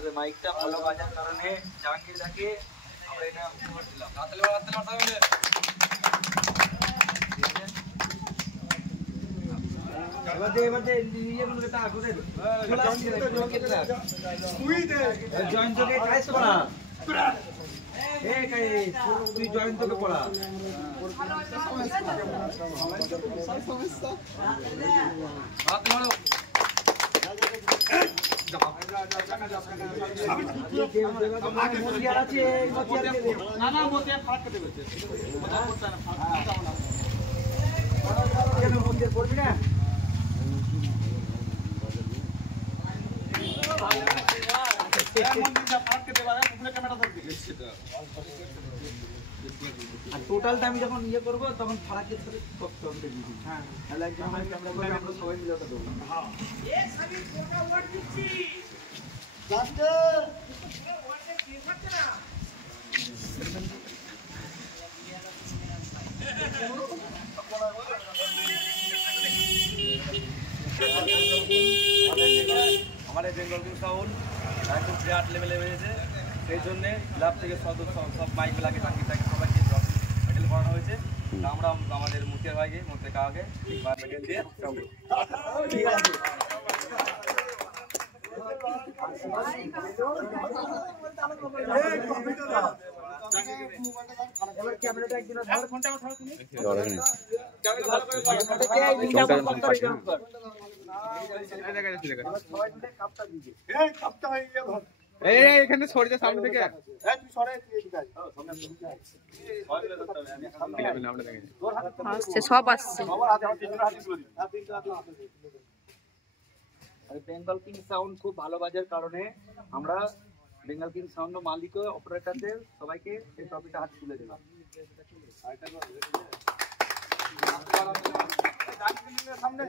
আমাদের মাইকটা ভালো বাজার কারণে জাহাঙ্গীর দাকে আমরা এটা উপহার দিলাম। এবার যে ইয়েগুলো কেটে আগুন দে জয়েন্ট তোকে কাজ করা এ কাই তুই জয়েন্ট তোকে পড়া সমস্যা হাত মারো টোটালটা আমি যখন ইয়ে করবো তখন ফারাকের সাথে করতে হবে। হ্যাঁ তাহলে একদম আমরা ক্যামেরা করে আমরা সবাই মিলে ওটা দেবো। হ্যাঁ এই সবই ফটো ওয়াট দিচ্ছি জানতে ওয়াট কি করতে না আমাদের বেঙ্গল কিং সাউন্ড একদম বিরাট লেভেলে হয়েছে, সেই জন্য ক্লাব থেকে সব মাইকগুলাকে টাঙ্কিটাকে সবাইকে মেডেল করানো হয়েছে। আমরা আমাদের মুখের ভাইকে মুখের কাকাকে মেডেল দিয়ে ঠিক আছে। এখানে সরে যা সামনে থেকে সব আসছে। বেঙ্গল কিং সাউন্ড খুব ভালো বাজার কারণে আমরা বেঙ্গল কিং সাউন্ড মালিক ও অপারেটরদের সবাইকে এই ট্রফিটা হাত তুলে দিলাম। সামনে